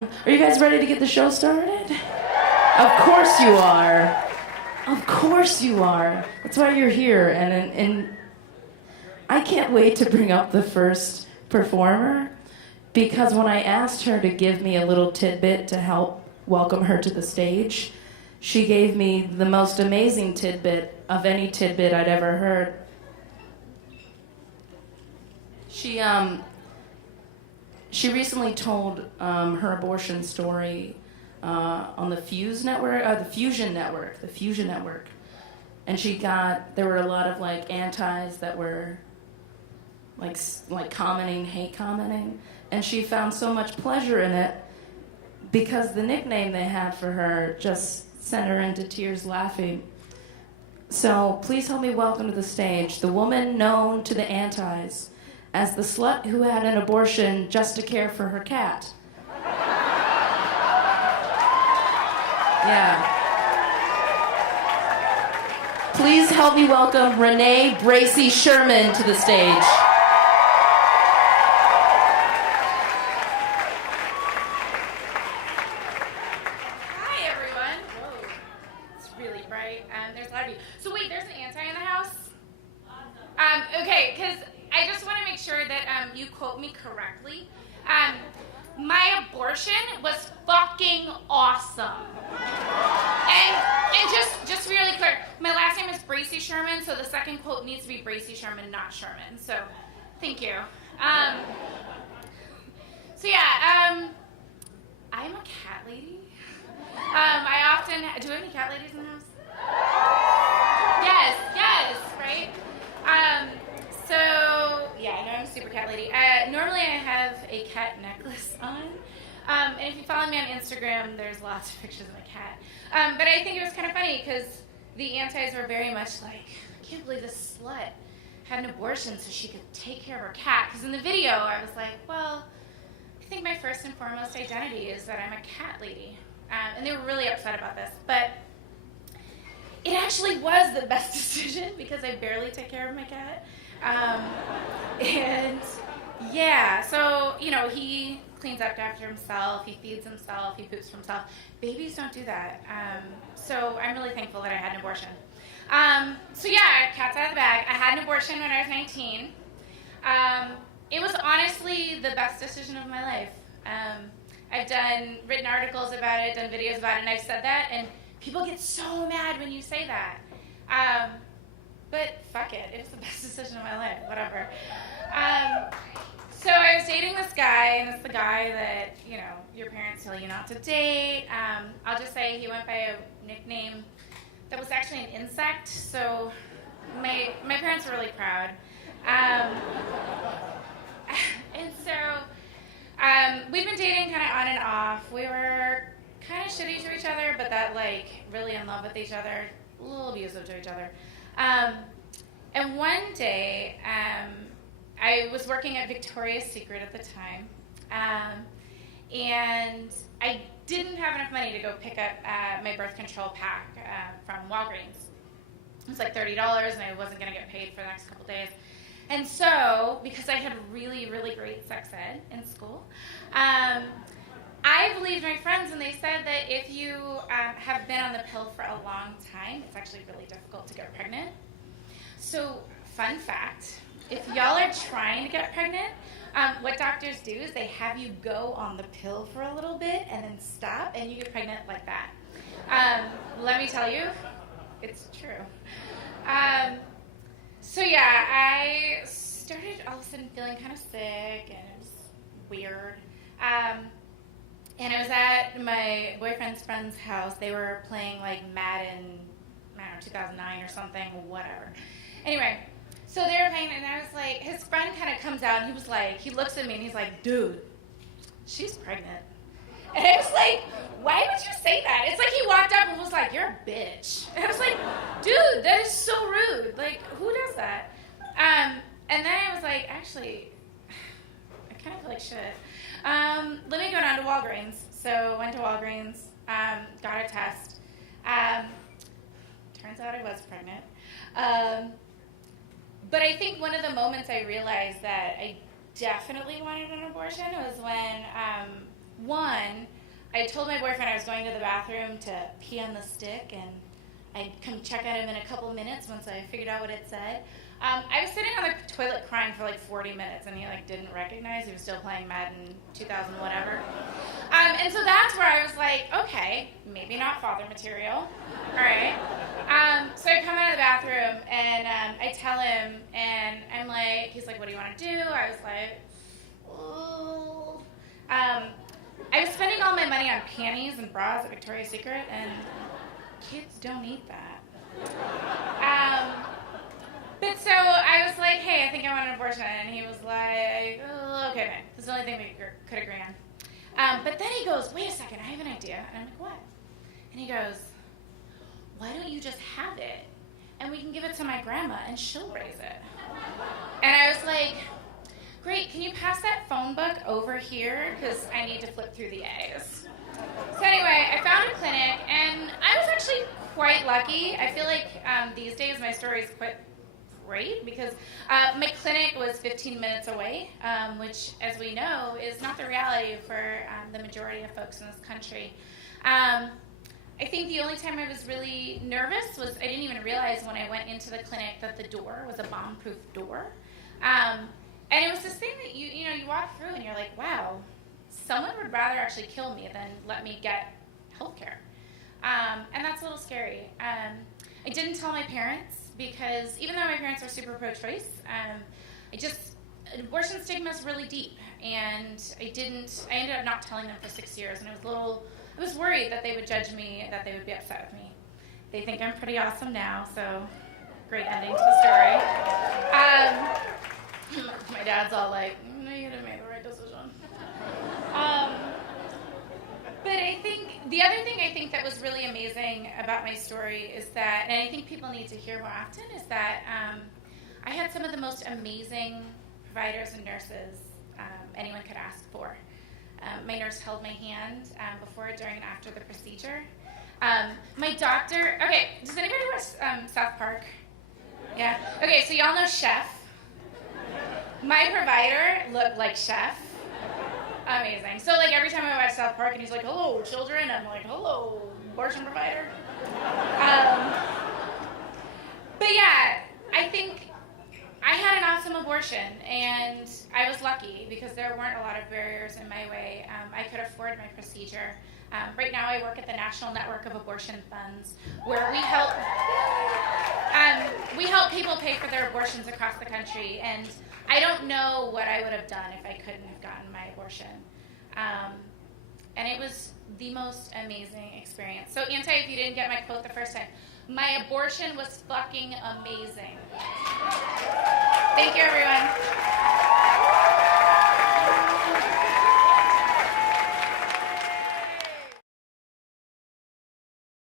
Are you guys ready to get the show started? Of course you are. Of course you are. That's why you're here. And I can't wait to bring up the first performer, because when I asked her to give me a little tidbit to help welcome her to the stage, she gave me the most amazing tidbit of any tidbit I'd ever heard. She recently told her abortion story on the Fusion Network, and there were a lot of antis that were like hate commenting, and she found so much pleasure in it because the nickname they had for her just sent her into tears laughing. So please help me welcome to the stage the woman known to the antis as the slut who had an abortion just to care for her cat. Yeah. Please help me welcome Renee Bracey Sherman to the stage. Hi, everyone. Whoa, it's really bright. There's a lot of you. So wait, there's an anti in the house? Okay, because I just want to make sure that you quote me correctly. My abortion was fucking awesome. And just really clear, my last name is Bracey Sherman, so the second quote needs to be Bracey Sherman, not Sherman. So, thank you. I'm a cat lady. I often, do we have any cat ladies in the house? Yes, right? I know I'm a super cat lady. Normally I have a cat necklace on. And if you follow me on Instagram, there's lots of pictures of my cat. But I think it was kind of funny because the antis were very much like, I can't believe this slut had an abortion so she could take care of her cat. Because in the video, I was like, well, I think my first and foremost identity is that I'm a cat lady. And they were really upset about this. But it actually was the best decision because I barely take care of my cat. So, he cleans up after himself, he feeds himself, he poops for himself. Babies don't do that. So I'm really thankful that I had an abortion. Cat's out of the bag. I had an abortion when I was 19. It was honestly the best decision of my life. I've written articles about it, done videos about it, and I've said that, and people get so mad when you say that. But fuck it, it was the best decision of my life, whatever. So I was dating this guy, and it's the guy that, your parents tell you not to date. I'll just say he went by a nickname that was actually an insect, so my parents were really proud. We'd been dating kind of on and off. We were kind of shitty to each other, but really in love with each other, a little abusive to each other. And one day, I was working at Victoria's Secret at the time, and I didn't have enough money to go pick up my birth control pack from Walgreens. It was like $30, and I wasn't going to get paid for the next couple days. And so, because I had really, really great sex ed in school, I believed my friends when they said that if you have been on the pill for a long time, it's actually really difficult to get pregnant. So, fun fact, if y'all are trying to get pregnant, what doctors do is they have you go on the pill for a little bit and then stop, and you get pregnant like that. Let me tell you, it's true. I started all of a sudden feeling kind of sick, and it was weird. And I was at my boyfriend's friend's house. They were playing Madden, 2009 or something, whatever. Anyway, so they were playing, and I was like, his friend kind of comes out, and he looks at me, and he's like, dude, she's pregnant. And I was like, why would you say that? It's like he walked up and was like, you're a bitch. And I was like, dude, that is so rude. Who does that? And then I was like, actually, I kind of feel like shit. Let me go down to Walgreens. So went to Walgreens, got a test. Turns out I was pregnant. But I think one of the moments I realized that I definitely wanted an abortion was when One, I told my boyfriend I was going to the bathroom to pee on the stick, and I'd come check on him in a couple minutes once I figured out what it said. I was sitting on the toilet crying for like 40 minutes, and he like didn't recognize. He was still playing Madden 2000 whatever. And so that's where I was like, okay, maybe not father material. All right. So I come out of the bathroom, and I tell him, and I'm like, he's like, what do you want to do? I was like, oh. I was spending all my money on panties and bras at Victoria's Secret, and kids don't eat that. But so I was like, hey, I think I want an abortion. And he was like, oh, okay, man. This is the only thing we could agree on. But then he goes, wait a second, I have an idea. And I'm like, what? And he goes, why don't you just have it? And we can give it to my grandma, and she'll raise it. And I was like, great, can you pass that phone book over here? Because I need to flip through the A's. So anyway, I found a clinic, and I was actually quite lucky. I feel like these days my story is quite great because my clinic was 15 minutes away, which, as we know, is not the reality for the majority of folks in this country. I think the only time I was really nervous was I didn't even realize when I went into the clinic that the door was a bomb-proof door. And it was this thing that you walk through and you're like, wow, someone would rather actually kill me than let me get health care. And that's a little scary. I didn't tell my parents because even though my parents are super pro-choice, abortion stigma is really deep. And I ended up not telling them for 6 years. And I was worried that they would judge me, that they would be upset with me. They think I'm pretty awesome now, so great ending to the story. My dad's all like, no, you didn't make the right decision. But I think the other thing I think that was really amazing about my story is that, and I think people need to hear more often, is that I had some of the most amazing providers and nurses anyone could ask for. My nurse held my hand before, during, and after the procedure. My doctor, okay, does anybody watch South Park? Yeah? Okay, so y'all know Chef. My provider looked like Chef. Amazing. So, like, every time I watch South Park and he's like, hello, children, I'm like, hello, abortion provider. But yeah, I think I had an awesome abortion, and I was lucky because there weren't a lot of barriers in my way. I could afford my procedure. Right now I work at the National Network of Abortion Funds, where we help people pay for their abortions across the country, and I don't know what I would have done if I couldn't have gotten my abortion. And it was the most amazing experience. So, Anti, if you didn't get my quote the first time, my abortion was fucking amazing. Thank you, everyone.